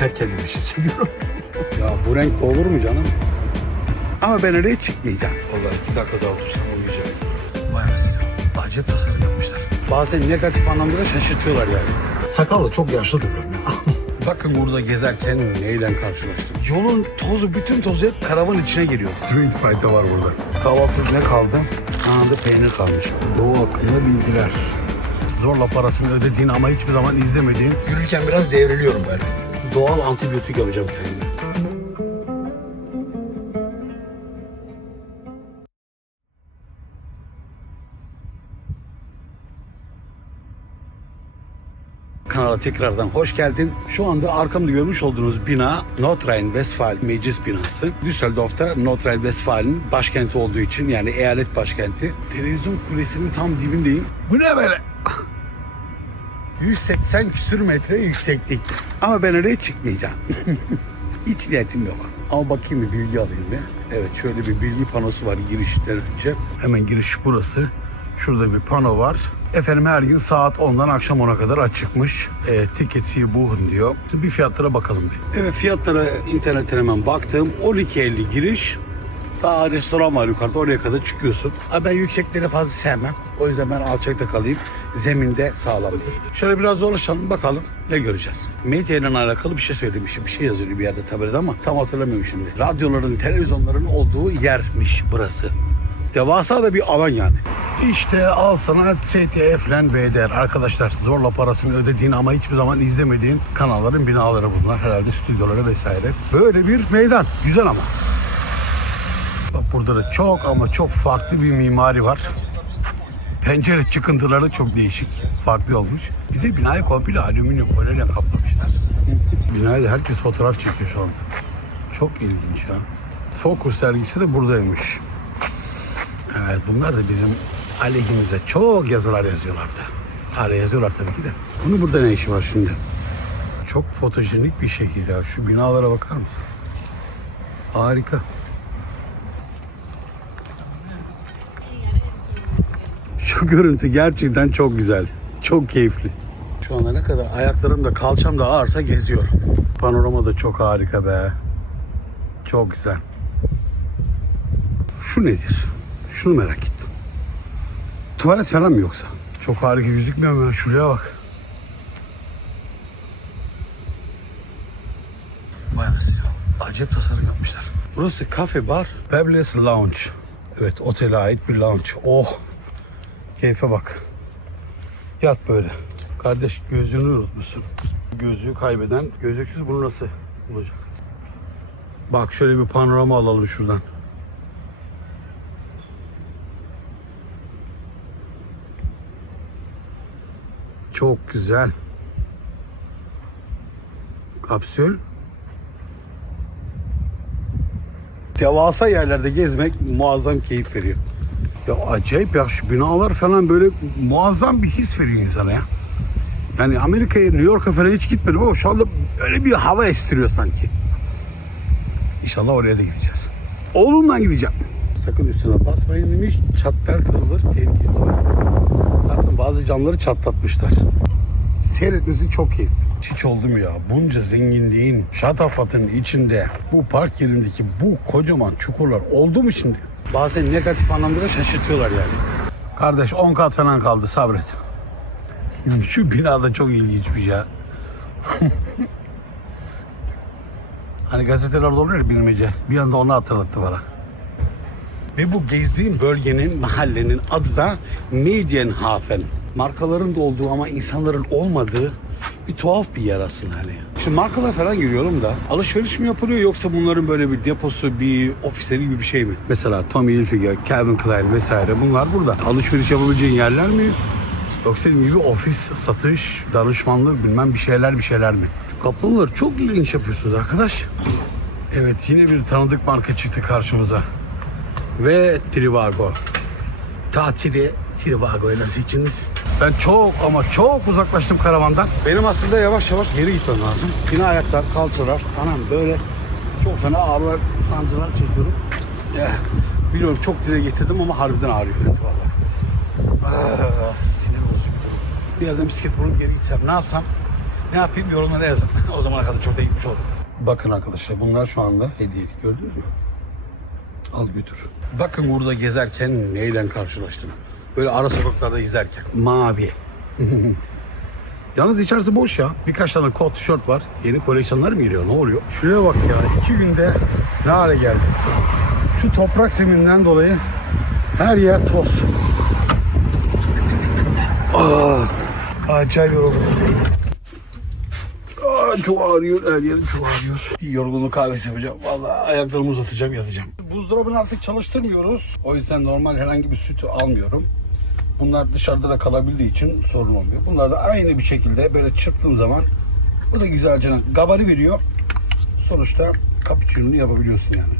terk edilmiş hissediyorum. Ya bu renk de olur mu canım? Ama ben oraya çıkmayacağım. Vallahi iki dakika daha otursam uyuyacağım. Vay ya. Acayip tasarım yapmışlar. Bazen negatif anlamda da şaşırtıyorlar yani. Sakallı çok yaşlı duruyorum ya. Bakın burada gezerken neyle karşılaştım. Yolun tozu, bütün tozu hep karavan içine giriyor. Street fighter var burada. Kahvaltı ne kaldı? Anında peynir kalmış. Doğu hakkında bilgiler. Zorla parasını ödediğin ama hiçbir zaman izlemediğin Yürürken biraz devriliyorum ben. Doğal antibiyotik yapacağım kendime. Kanala tekrardan hoş geldin. Şu anda arkamda görmüş olduğunuz bina Nordrhein-Westfalen meclis binası. Düsseldorf'ta Nordrhein-Westfalen'in başkenti olduğu için yani eyalet başkenti. Televizyon kulesinin tam dibindeyim. Bu ne böyle? 180 küsür metre yükseklik. Ama ben oraya çıkmayacağım. Hiç niyetim yok. Ama bakayım bir bilgi alayım bir. Evet şöyle bir bilgi panosu var girişten önce. Hemen giriş burası. Şurada bir pano var. Efendim her gün saat 10'dan akşam 10'a kadar açıkmış. E, ticket Sie buchen diyor. Şimdi bir fiyatlara bakalım bir. Evet fiyatlara internetten hemen baktım. 12.50 giriş. Daha restoran var yukarıda oraya kadar çıkıyorsun. Ama ben yüksekleri fazla sevmem. O yüzden ben alçakta kalayım. Zeminde sağlamdır. Şöyle biraz dolaşalım bakalım ne göreceğiz. Medya ile alakalı bir şey söylemişim. Bir şey yazıyor bir yerde tabelada ama tam hatırlamıyorum şimdi. Radyoların, televizyonların olduğu yermiş burası. Devasa da bir alan yani. İşte al sana STF'len BDR. Arkadaşlar zorla parasını ödediğin ama hiçbir zaman izlemediğin kanalların binaları bunlar. Herhalde stüdyoları vesaire. Böyle bir meydan. Güzel ama. Bak burada da çok ama çok farklı bir mimari var. Pencere çıkıntıları çok değişik. Farklı olmuş. Bir de binayı komple alüminyum folyoyla kaplamışlar. Binayı herkes fotoğraf çekiyor şu anda. Çok ilginç ya. Focus dergisi de buradaymış. Evet bunlar da bizim aleyhimize çok yazılar yazıyorlardı. Hala yazıyorlar tabii ki de. Bunun burada ne işi var şimdi? Çok fotojenik bir şehir ya. Şu binalara bakar mısın? Harika. Şu görüntü gerçekten çok güzel. Çok keyifli. Şu anda ne kadar ayaklarım da kalçam da ağırsa geziyorum. Panorama da çok harika be. Çok güzel. Şu nedir? Şunu merak ettim. Tuvalet falan mı yoksa? Çok harika gözükmüyor mu ya? Şuraya bak. Vay anasını. Acayip tasarım yapmışlar. Burası kafe bar. Pebbles Lounge. Evet otele ait bir lounge. Oh. Keyfe bak. Yat böyle. Kardeş gözlüğünü unutmuşsun. Gözlüğü kaybeden gözlüksüz bunu nasıl bulacak? Bak şöyle bir panorama alalım şuradan. Çok güzel. Kapsül devasa yerlerde gezmek muazzam keyif veriyor. Ya acayip ya şu binalar falan böyle muazzam bir his veriyor insana ya. Yani Amerika'ya, New York'a falan hiç gitmedim ama şu anda öyle bir hava estiriyor sanki. İnşallah oraya da gideceğiz. Oğlumla gideceğim. Sakın üstüne basmayın demiş. Çatlar kırılır, tehlikesi var. Zaten bazı camları çatlatmışlar. Seyretmesi çok keyifli. Hiç oldu mu ya? Bunca zenginliğin, şatafatın içinde bu park yerindeki bu kocaman çukurlar oldu mu şimdi? Bazen negatif anlamda da şaşırtıyorlar yani. Kardeş 10 kat falan kaldı sabret. Şu binada çok ilginçmiş ya. hani gazetelerde oluyor ya bilmece. Bir anda onu hatırlattı bana. Ve bu gezdiğim bölgenin, mahallenin adı da Medienhafen. Markaların da olduğu ama insanların olmadığı bir tuhaf bir yer aslında hani. Şimdi markalar falan görüyorum da alışveriş mi yapılıyor yoksa bunların böyle bir deposu, bir ofisleri gibi bir şey mi? Mesela Tommy Hilfiger, Calvin Klein vesaire bunlar burada. Alışveriş yapabileceğin yerler mi? Yoksa gibi ofis, satış, danışmanlık bilmem bir şeyler bir şeyler mi? Şu kaplamaları çok ilginç yapıyorsunuz arkadaş. Evet yine bir tanıdık marka çıktı karşımıza. Ve Trivago. Tatili Trivago'ya nasıl içiniz? Ben çok ama çok uzaklaştım karavandan. Benim aslında yavaş yavaş geri gitmem lazım. Yine ayaklar, kalçalar, anam böyle çok fena ağrılar, sancılar çekiyorum. Ya, biliyorum çok dile getirdim ama harbiden ağrıyor vallahi. Ah, sinir bozucu. Bir yerden bisiklet bulup geri gitsem ne yapsam? Ne yapayım yorumlara yazın. o zamana kadar çok da gitmiş oldum. Bakın arkadaşlar bunlar şu anda hediyelik gördünüz mü? Al götür. Bakın burada gezerken neyle karşılaştım. Böyle ara sokaklarda gezerken. Mavi. Yalnız içerisi boş ya. Birkaç tane kot, tişört var. Yeni koleksiyonlar mı geliyor? Ne oluyor? Şuraya bak ya. iki günde ne hale geldi. Şu toprak zeminden dolayı her yer toz. Aa, acayip yoruldum. Aa, çok ağrıyor, her yerim çok ağrıyor. Bir yorgunluk kahvesi yapacağım. Vallahi ayaklarımı uzatacağım, yatacağım. Buzdolabını artık çalıştırmıyoruz. O yüzden normal herhangi bir sütü almıyorum. Bunlar dışarıda da kalabildiği için sorun olmuyor. Bunlar da aynı bir şekilde böyle çırptığın zaman bu da güzelce gabari veriyor. Sonuçta cappuccino'nu yapabiliyorsun yani.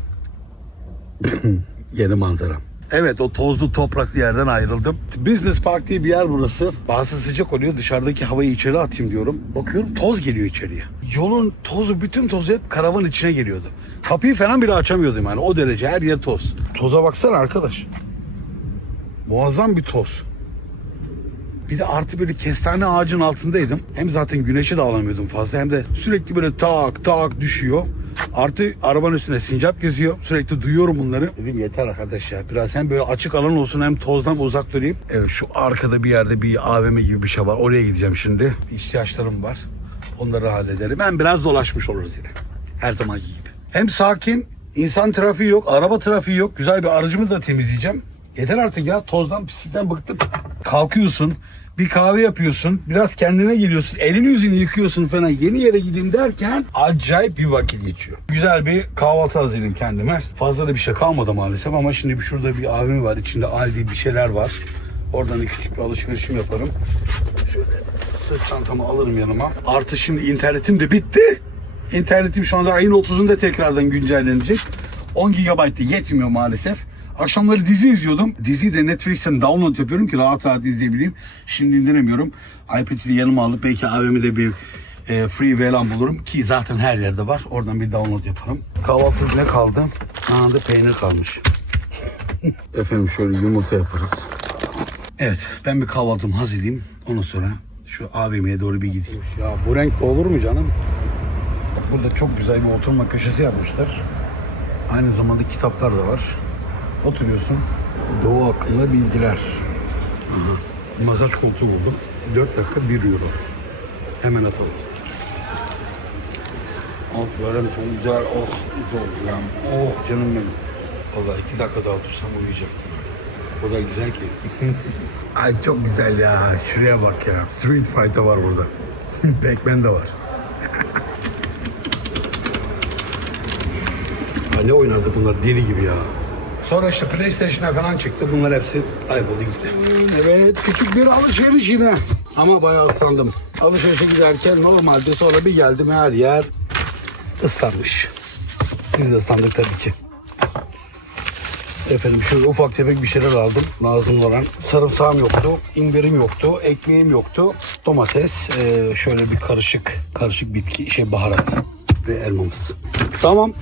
Yeni manzara. Evet o tozlu topraklı yerden ayrıldım. Business Park diye bir yer burası. Bazı sıcak oluyor dışarıdaki havayı içeri atayım diyorum. Bakıyorum toz geliyor içeriye. Yolun tozu bütün tozu hep karavan içine geliyordu. Kapıyı falan bile açamıyordum yani o derece her yer toz. Toza baksana arkadaş. Muazzam bir toz. Bir de artı böyle kestane ağacın altındaydım. Hem zaten güneşe de alamıyordum fazla hem de sürekli böyle tak tak düşüyor. Artı arabanın üstünde sincap geziyor. Sürekli duyuyorum bunları. Dedim yeter arkadaş ya. Biraz hem böyle açık alan olsun hem tozdan uzak durayım. Evet şu arkada bir yerde bir AVM gibi bir şey var. Oraya gideceğim şimdi. İhtiyaçlarım var. Onları hallederim. Ben biraz dolaşmış oluruz yine. Her zamanki gibi. Hem sakin, insan trafiği yok, araba trafiği yok. Güzel bir aracımı da temizleyeceğim. Yeter artık ya tozdan pislikten bıktım. Kalkıyorsun, bir kahve yapıyorsun, biraz kendine geliyorsun, elini yüzünü yıkıyorsun falan yeni yere gideyim derken acayip bir vakit geçiyor. Güzel bir kahvaltı hazırlayayım kendime. Fazla da bir şey kalmadı maalesef ama şimdi bir şurada bir AVM var, içinde Aldi bir şeyler var. Oradan da küçük bir alışverişim yaparım. Şöyle sırt çantamı alırım yanıma. Artı şimdi internetim de bitti. İnternetim şu anda ayın 30'unda tekrardan güncellenecek. 10 GB'de yetmiyor maalesef. Akşamları dizi izliyordum. Diziyi de Netflix'ten download yapıyorum ki rahat rahat izleyebileyim. Şimdi indiremiyorum. iPad'i yanıma alıp belki AVM'de bir e, free VLAN bulurum ki zaten her yerde var. Oradan bir download yaparım. Kahvaltıda ne kaldı? Aa da peynir kalmış. Efendim şöyle yumurta yaparız. Evet ben bir kahvaltımı hazırlayayım. Ondan sonra şu AVM'ye doğru bir gideyim. Ya bu renk olur mu canım? Burada çok güzel bir oturma köşesi yapmışlar. Aynı zamanda kitaplar da var. Oturuyorsun. Doğu hakkında bilgiler. Aha. Masaj koltuğu buldum. 4 dakika 1 euro. Hemen atalım. Of böyle çok güzel. Oh çok güzel. Oh canım benim. Vallahi 2 dakika daha otursam uyuyacaktım. O kadar güzel ki. Ay çok güzel ya. Şuraya bak ya. Street Fighter var burada. Pac-Man de var. Ne oynardı bunlar deli gibi ya. Sonra işte PlayStation'a falan çıktı. Bunlar hepsi kayboldu gitti. Evet küçük bir alışveriş yine. Ama bayağı ıslandım. Alışverişe giderken normalde sonra bir geldim her yer ıslanmış. Biz de ıslandık tabii ki. Efendim şöyle ufak tefek bir şeyler aldım. Lazım olan. Sarımsağım yoktu, imbirim yoktu, ekmeğim yoktu. Domates, eee, şöyle bir karışık, karışık bitki, şey baharat ve elmamız. Tamam.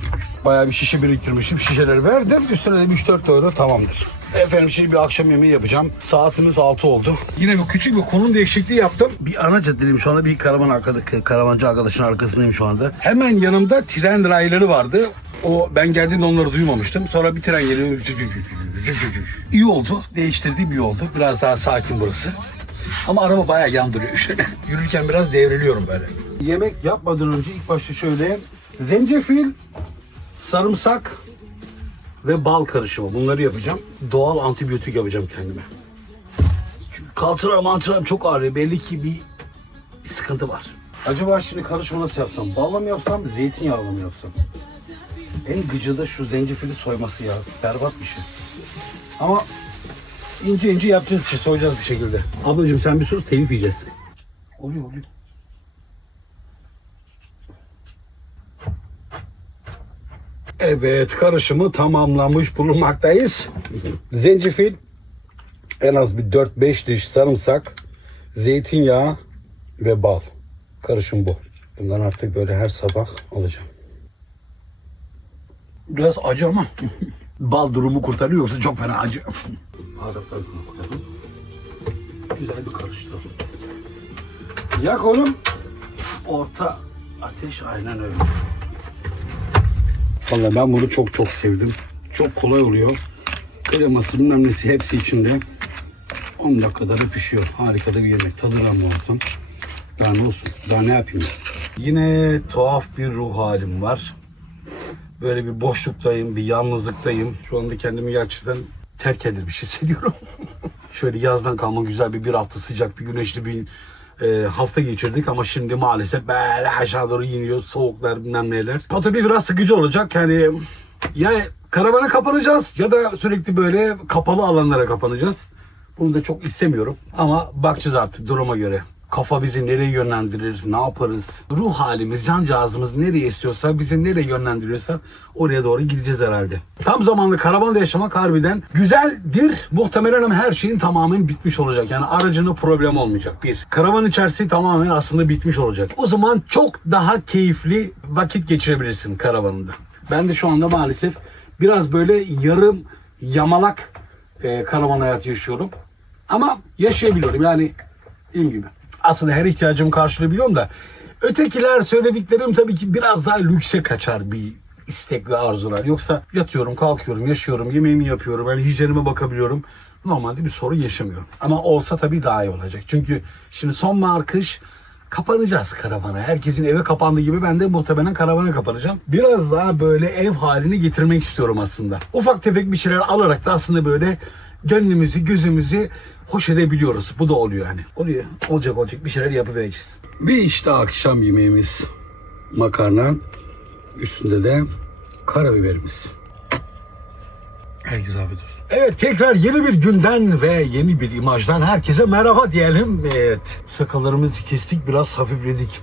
Bayağı bir şişe biriktirmişim. Şişeleri verdim. Üstüne de 3-4 euro da tamamdır. Efendim şimdi bir akşam yemeği yapacağım. Saatimiz 6 oldu. Yine bir küçük bir konum değişikliği yaptım. Bir ana caddedeyim şu anda bir karavan arkada, karavancı arkadaşın arkasındayım şu anda. Hemen yanımda tren rayları vardı. O ben geldiğimde onları duymamıştım. Sonra bir tren geliyor. İyi oldu. Değiştirdiğim iyi oldu. Biraz daha sakin burası. Ama araba bayağı yandırıyor şöyle. Yürürken biraz devriliyorum böyle. Yemek yapmadan önce ilk başta şöyle zencefil, sarımsak ve bal karışımı. Bunları yapacağım. Doğal antibiyotik yapacağım kendime. Çünkü kalçalarım mantılarım çok ağrıyor. Belli ki bir, bir sıkıntı var. Acaba şimdi karışımı nasıl yapsam? Balla mı yapsam, zeytinyağlı mı yapsam? En gıcı da şu zencefili soyması ya. Berbat bir şey. Ama ince ince yapacağız işte soyacağız bir şekilde. Ablacığım sen bir sus telif yiyeceğiz. Oluyor oluyor. Evet karışımı tamamlamış bulunmaktayız. Zencefil, en az bir 4-5 diş sarımsak, zeytinyağı ve bal. Karışım bu. Bundan artık böyle her sabah alacağım. Biraz acı ama bal durumu kurtarıyor yoksa çok fena acı. Koyalım. Güzel bir karıştıralım. Yak oğlum. orta ateş aynen öyle. Vallahi ben bunu çok çok sevdim. Çok kolay oluyor. Kreması bilmem hepsi içinde. 10 dakikada da pişiyor. Harika da bir yemek. Tadı da muazzam. Daha ne olsun? Daha ne yapayım? Yine tuhaf bir ruh halim var. Böyle bir boşluktayım, bir yalnızlıktayım. Şu anda kendimi gerçekten terk edilmiş hissediyorum. Şöyle yazdan kalma güzel bir bir hafta sıcak bir güneşli bir e, hafta geçirdik ama şimdi maalesef böyle aşağı doğru iniyor soğuklar bilmem neler. Tabii biraz sıkıcı olacak yani ya karavana kapanacağız ya da sürekli böyle kapalı alanlara kapanacağız. Bunu da çok istemiyorum ama bakacağız artık duruma göre. Kafa bizi nereye yönlendirir, ne yaparız? Ruh halimiz, cancağızımız nereye istiyorsa, bizi nereye yönlendiriyorsa oraya doğru gideceğiz herhalde. Tam zamanlı karavanda yaşamak harbiden güzeldir. Muhtemelen ama her şeyin tamamen bitmiş olacak. Yani aracında problem olmayacak. Bir. Karavan içerisi tamamen aslında bitmiş olacak. O zaman çok daha keyifli vakit geçirebilirsin karavanında. Ben de şu anda maalesef biraz böyle yarım yamalak e, karavan hayatı yaşıyorum. Ama yaşayabiliyorum yani dediğim gibi. Aslında her ihtiyacımı karşılayabiliyorum da ötekiler söylediklerim tabii ki biraz daha lükse kaçar bir istek ve arzular. Yoksa yatıyorum, kalkıyorum, yaşıyorum, yemeğimi yapıyorum, yani hijyenime bakabiliyorum. Normalde bir sorun yaşamıyorum. Ama olsa tabii daha iyi olacak. Çünkü şimdi sonbahar kış kapanacağız karavana. Herkesin eve kapandığı gibi ben de muhtemelen karavana kapanacağım. Biraz daha böyle ev halini getirmek istiyorum aslında. Ufak tefek bir şeyler alarak da aslında böyle gönlümüzü, gözümüzü hoş edebiliyoruz. Bu da oluyor yani. Oluyor. Olacak olacak bir şeyler yapıvereceğiz. Bir işte akşam yemeğimiz makarna. Üstünde de karabiberimiz. Herkese afiyet olsun. Evet tekrar yeni bir günden ve yeni bir imajdan herkese merhaba diyelim. Evet sakallarımızı kestik biraz hafifledik.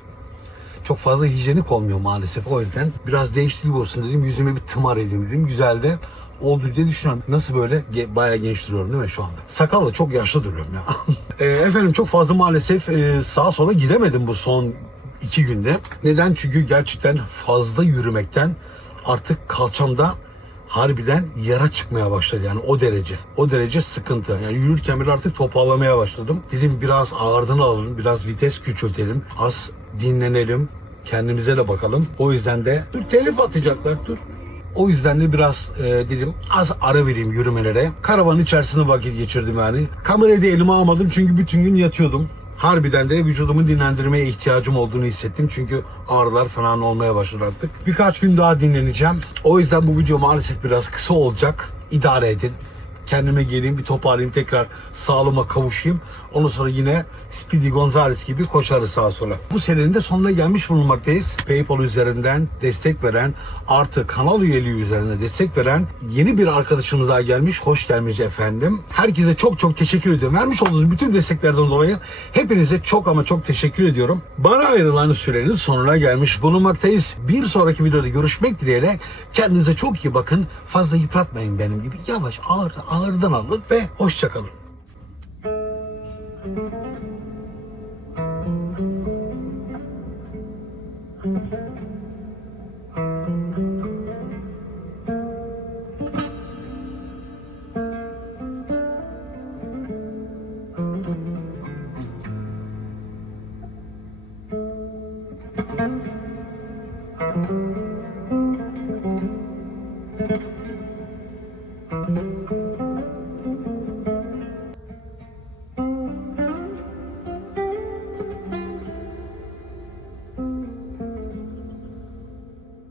Çok fazla hijyenik olmuyor maalesef o yüzden biraz değişiklik olsun dedim yüzüme bir tımar edeyim dedim. Güzel de oldu diye düşünüyorum. Nasıl böyle Ge- bayağı genç duruyorum değil mi şu anda? Sakalla çok yaşlı duruyorum ya. E, efendim çok fazla maalesef e, sağa sola gidemedim bu son iki günde. Neden? Çünkü gerçekten fazla yürümekten artık kalçamda harbiden yara çıkmaya başladı yani o derece. O derece sıkıntı. Yani yürürken bile artık toparlamaya başladım. Dedim biraz ağırdan alalım, biraz vites küçültelim, az dinlenelim, kendimize de bakalım. O yüzden de dur telif atacaklar dur. O yüzden de biraz e, dedim az ara vereyim yürümelere. Karavanın içerisinde vakit geçirdim yani. Kamerayı da elime almadım çünkü bütün gün yatıyordum. Harbiden de vücudumu dinlendirmeye ihtiyacım olduğunu hissettim. Çünkü ağrılar falan olmaya başladı artık. Birkaç gün daha dinleneceğim. O yüzden bu video maalesef biraz kısa olacak. İdare edin. Kendime geleyim, bir toparlayayım, tekrar sağlığıma kavuşayım. Ondan sonra yine Speedy Gonzales gibi koşarız sağa sola. Bu serinin de sonuna gelmiş bulunmaktayız. PayPal üzerinden destek veren, artı kanal üyeliği üzerinden destek veren yeni bir arkadaşımız daha gelmiş. Hoş gelmiş efendim. Herkese çok çok teşekkür ediyorum. Vermiş olduğunuz bütün desteklerden dolayı hepinize çok ama çok teşekkür ediyorum. Bana ayrılan sürenin sonuna gelmiş bulunmaktayız. Bir sonraki videoda görüşmek dileğiyle kendinize çok iyi bakın. Fazla yıpratmayın benim gibi. Yavaş ağır ağırdan alın ve hoşçakalın. Thank you.